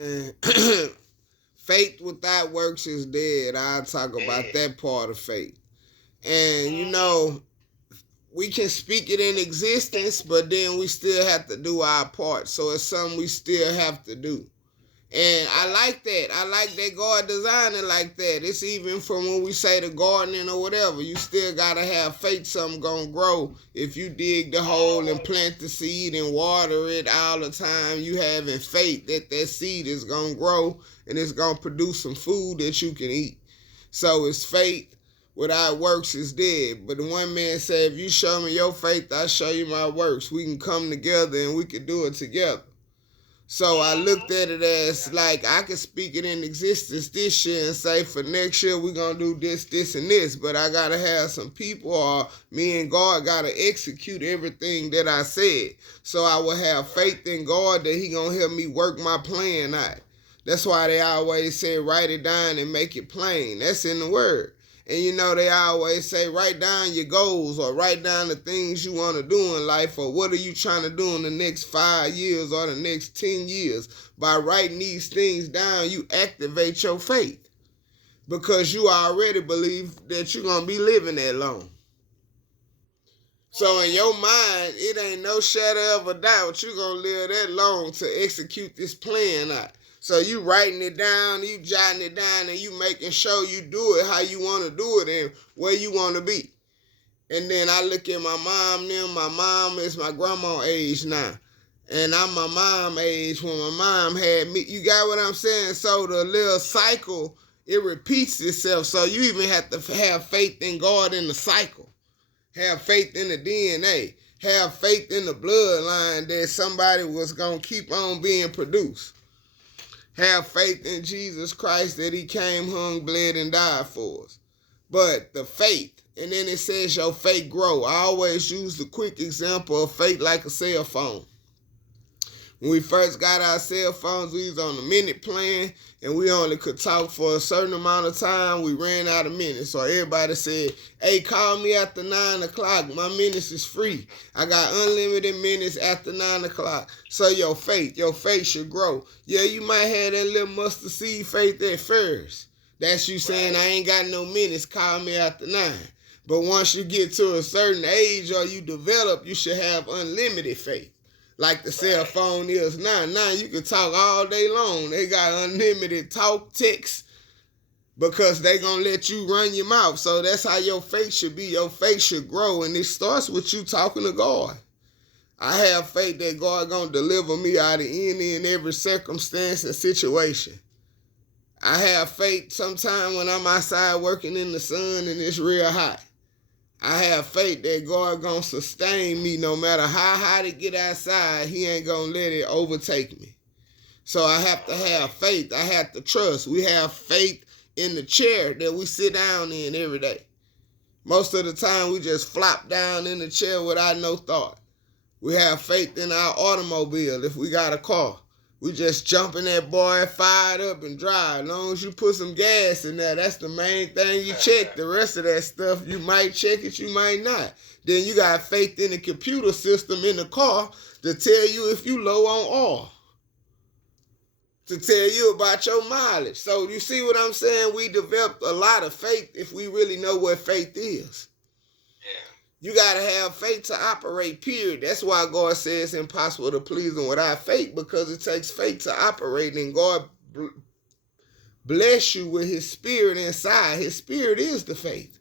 And faith without works is dead. I'll talk about that part of faith. And we can speak it in existence, but then we still have to do our part. So it's something we still have to do. And I like that. I like that God designed it like that. It's even from when we say the gardening or whatever. You still got to have faith something going to grow. If you dig the hole and plant the seed and water it all the time, you having faith that that seed is going to grow and it's going to produce some food that you can eat. So it's faith without works is dead. But the one man said, if you show me your faith, I'll show you my works. We can come together and we can do it together. So I looked at it as like I could speak it in existence this year and say for next year we're going to do this, this, and this. But I got to have some people or me and God got to execute everything that I said. So I will have faith in God that he going to help me work my plan out. That's why they always say write it down and make it plain. That's in the word. And they always say write down your goals or write down the things you want to do in life or what are you trying to do in the next 5 years or the next 10 years. By writing these things down, you activate your faith because you already believe that you're going to be living that long. So in your mind, it ain't no shadow of a doubt you're going to live that long to execute this plan out. So you writing it down, you jotting it down, and you making sure you do it how you want to do it and where you want to be. And then I look at my mom now. My mom is my grandma age now. And I'm my mom age when my mom had me. You got what I'm saying? So the little cycle, it repeats itself. So you even have to have faith in God in the cycle. Have faith in the DNA. Have faith in the bloodline that somebody was going to keep on being produced. Have faith in Jesus Christ that he came, hung, bled, and died for us. But the faith, and then it says your faith grow. I always use the quick example of faith like a cell phone. When we first got our cell phones, we was on a minute plan, and we only could talk for a certain amount of time. We ran out of minutes. So everybody said, hey, call me after 9 o'clock. My minutes is free. I got unlimited minutes after 9 o'clock. So your faith should grow. Yeah, you might have that little mustard seed faith at first. That's you saying, I ain't got no minutes, call me after 9. But once you get to a certain age or you develop, you should have unlimited faith. Like the cell phone is now. Now you can talk all day long. They got unlimited talk, text, because they going to let you run your mouth. So that's how your faith should be. Your faith should grow, and it starts with you talking to God. I have faith that God going to deliver me out of any and every circumstance and situation. I have faith sometime when I'm outside working in the sun and it's real hot. I have faith that God gonna sustain me no matter how hot it get outside. He ain't gonna let it overtake me. So I have to have faith. I have to trust. We have faith in the chair that we sit down in every day. Most of the time we just flop down in the chair without no thought. We have faith in our automobile if we got a car. We just jump in that boy, fired up and drive. As long as you put some gas in there, that's the main thing you check. The rest of that stuff, you might check it, you might not. Then you got faith in the computer system in the car to tell you if you low on oil. To tell you about your mileage. So you see what I'm saying? We developed a lot of faith if we really know what faith is. You got to have faith to operate, period. That's why God says it's impossible to please him without faith, because it takes faith to operate, and God bless you with his spirit inside. His spirit is the faith.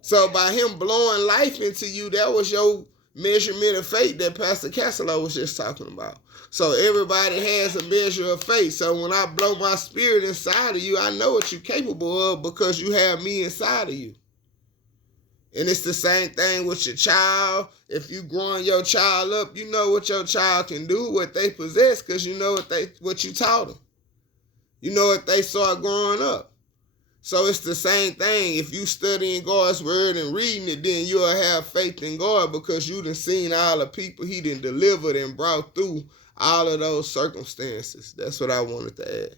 So by him blowing life into you, that was your measurement of faith that Pastor Castillo was just talking about. So everybody has a measure of faith. So when I blow my spirit inside of you, I know what you're capable of because you have me inside of you. And it's the same thing with your child. If you growing your child up, you know what your child can do, what they possess, because you know what you taught them. You know what they saw growing up. So it's the same thing. If you studying God's word and reading it, then you'll have faith in God because you done seen all the people he done delivered and brought through all of those circumstances. That's what I wanted to add.